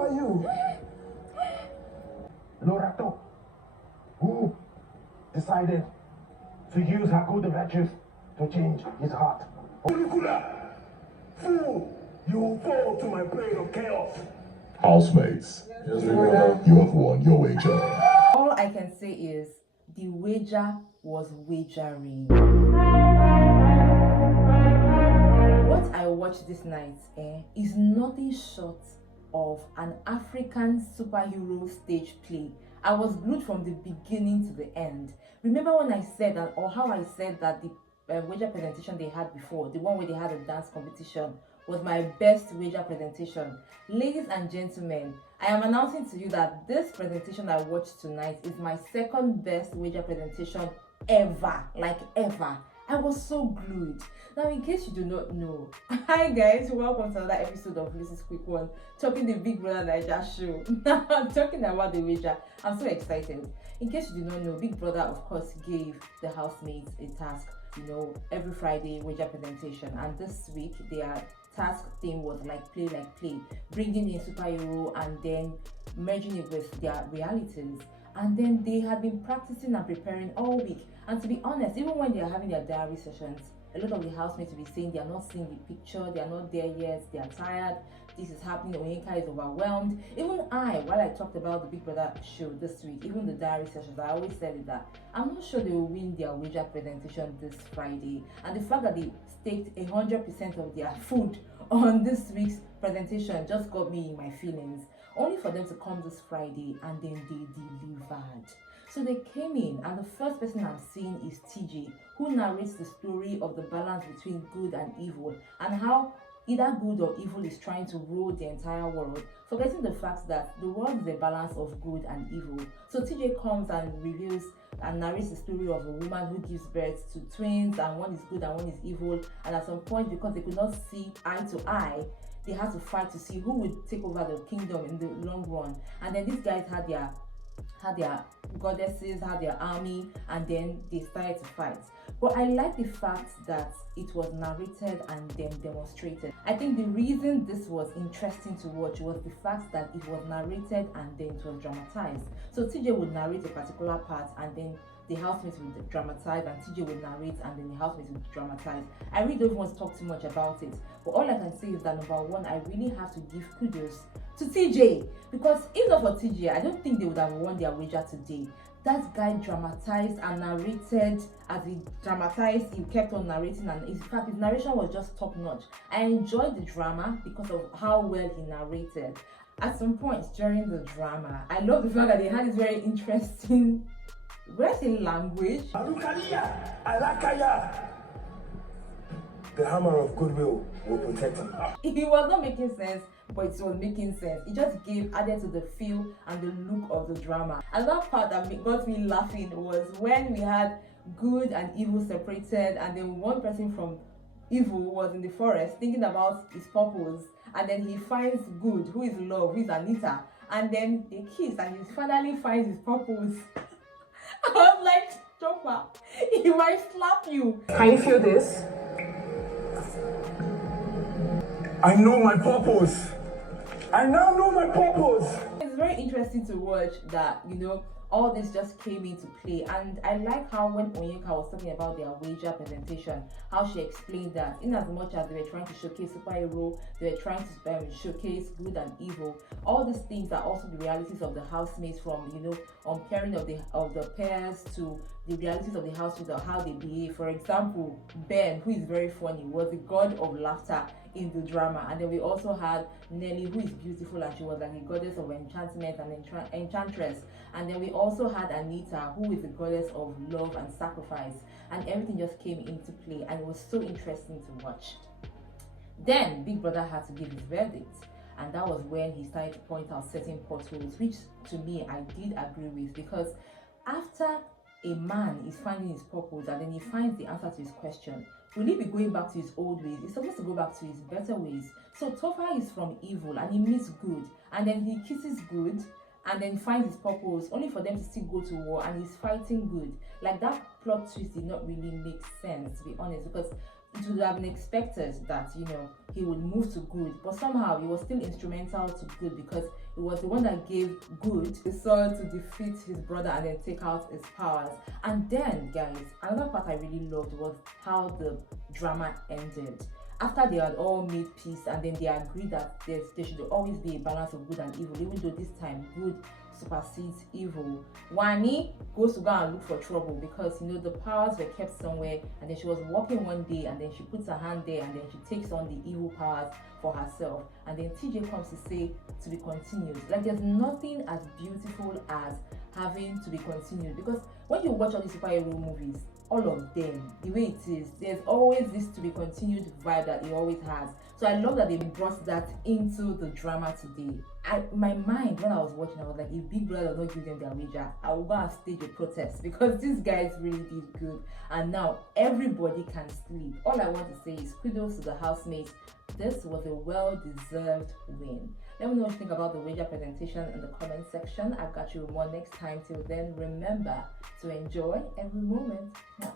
are you? Lorato, who decided to use her good virtues to change his heart? Fulicula, fool, you will fall to my plane of chaos. Housemates, you have won your wager. All I can say is the wager was wagering. What I watched this night is nothing short of an African superhero stage play. I was glued from the beginning to the end. Remember when I said that, or how I said that the wager presentation they had before, the one where they had a dance competition, was my best wager presentation. Ladies and gentlemen, I am announcing to you that this presentation I watched tonight is my second best wager presentation ever, like ever. I was so glued. Now, in case you do not know, hi guys, welcome to another episode of Lucy's Quick One, talking the Big Brother Naija show. Now, I'm talking about the wager. I'm so excited. In case you do not know, Big Brother, of course, gave the housemates a task, every Friday wager presentation. And this week, their task theme was like play, bringing in superhero and then merging it with their realities. And then they had been practicing and preparing all week. And to be honest, even when they are having their diary sessions, a lot of the housemates will be saying they are not seeing the picture, they are not there yet, they are tired, this is happening, Onyeka is overwhelmed. Even while I talked about the Big Brother show this week, even the diary sessions, I always said it that I'm not sure they will win their wager presentation this Friday. And the fact that they staked 100% of their food on this week's presentation just got me in my feelings. Only for them to come this Friday and then they delivered. So they came in, and the first person I'm seeing is TJ, who narrates the story of the balance between good and evil, and how either good or evil is trying to rule the entire world, forgetting the fact that the world is a balance of good and evil. So TJ comes and reveals and narrates the story of a woman who gives birth to twins, and one is good and one is evil, and at some point, because they could not see eye to eye, they had to fight to see who would take over the kingdom in the long run. And then these guys had their goddesses, had their army, and then they started to fight. But I like the fact that it was narrated and then demonstrated. I think the reason this was interesting to watch was the fact that it was narrated and then it was dramatized. So TJ would narrate a particular part and then the housemates would dramatize, and TJ would narrate and then the housemates would dramatize. I really don't want to talk too much about it, but all I can say is that number one, I really have to give kudos to TJ, because if not for TJ, I don't think they would have won their wager today. That guy dramatized and narrated. As he dramatized, he kept on narrating, and in fact his narration was just top notch. I enjoyed the drama because of how well he narrated. At some points during the drama, I love the fact that they had this very interesting language. The hammer of goodwill will protect him. It was not making sense, but it was making sense. It just added to the feel and the look of the drama. Another part that got me laughing was when we had good and evil separated, and then one person from evil was in the forest thinking about his purpose, and then he finds good, who is love, who is Anita, and then they kiss and he finally finds his purpose. I was like, Chopper, he might slap you. Can you feel this? I know my purpose. I now know my purpose. It's very interesting to watch that, all this just came into play. And I like how when Onyeka was talking about their wager presentation, how she explained that in as much as they were trying to showcase superhero, they were trying to showcase good and evil, all these things are also the realities of the housemates, from pairing of the pairs to the realities of the household, of how they behave. For example, Ben, who is very funny, was the god of laughter in the drama. And then we also had Nelly, who is beautiful, and she was like the goddess of enchantment and enchantress. And then we also had Anita, who is the goddess of love and sacrifice. And everything just came into play, and it was so interesting to watch. Then Big Brother had to give his verdict, and that was when he started to point out certain potholes, which to me I did agree with, because after a man is finding his purpose and then he finds the answer to his question, will he be going back to his old ways? He's supposed to go back to his better ways. So Tofa is from evil and he meets good, and then he kisses good and then finds his purpose, only for them to still go to war, and he's fighting good. Like, that plot twist did not really make sense, to be honest, because it would have been expected that, you know, he would move to good, but somehow he was still instrumental to good because it was the one that gave good the sword to defeat his brother and then take out his powers. And then, guys, another part I really loved was how the drama ended. After they had all made peace and then they agreed that there should always be a balance of good and evil, even though this time good supersedes evil. Wani goes to go and look for trouble because, you know, the powers were kept somewhere, and then she was walking one day and then she puts her hand there and then she takes on the evil powers for herself, and then TJ comes to say to be continued. Like, there's nothing as beautiful as having to be continued, because when you watch all these superhero movies, all of them, the way it is, there's always this to be continued vibe that it always has. So I love that they brought that into the drama today. My mind, when I was watching, I was like, if Big Brother does not give them their wager, I will go and stage a protest, because these guys really did good. And now everybody can sleep. All I want to say is kudos to the housemates. This was a well-deserved win. Let me know what you think about the wager presentation in the comment section. I've got you more next time. Till then, remember to enjoy every moment. Now.